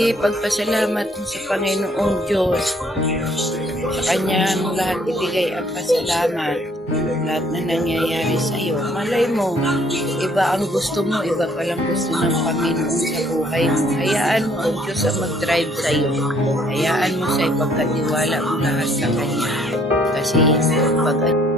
Ipagpasalamat mo sa Panginoong Diyos. Sa Kanya mo lahat ibigay ang pasalamat. Lahat na nangyayari sa iyo. Malay mo, iba ang gusto mo, iba palang gusto ng Panginoon sa buhay mo. Hayaan mo ang Diyos ang mag-drive sa iyo. Hayaan mo siya ipagkatiwala mo lahat sa Kanya. Kasi pag